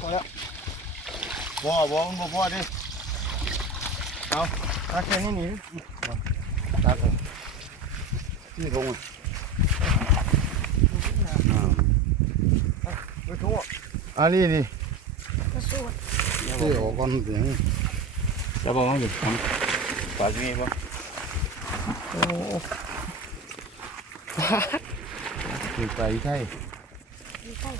พอแล้วบ่บ่มันบ่พอเด้ตักแค่นี้นี่ตักเอานี่ลงอะอ่าไปทั่วอันนี้นี่กระสุนที่ออกก่อนเสียงแล้วบอกว่าอยู่ทำปลาที่นี่ป่ะโอ้คือไปไทยมีไส้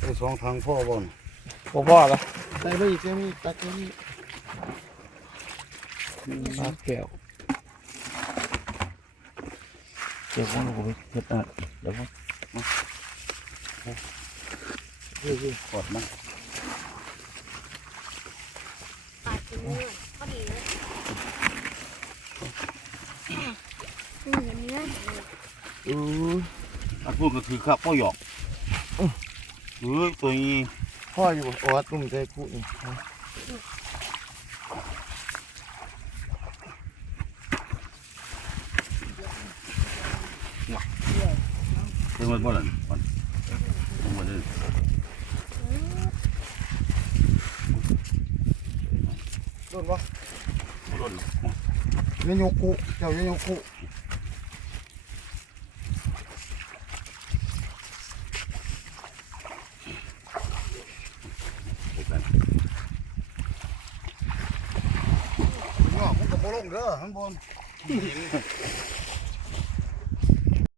ไปสองทางพ่อบ่นบ่พอละใส่ไปอีกแค่นี้ตักแค่นี้ตักแก้วเดี๋ยวผมกูไปเฮ็ดอะเดี๋ยวผมกดมันปาดเป็นเนื้อพอดีเลยนี่เห็นเนื้อเลยอืออันพูดก็คือข้าวพ่อหยอก เฮ้ยตัวนี้พ่ออยู่บ่โอ้ตุ่มใจกูนี่เป็นวันบ่ล่ะวันวันนี้โดนบ่ร้อนนี่ยกกุเจ้าอย่ายกกุ บ่ลงเด้ข้างบน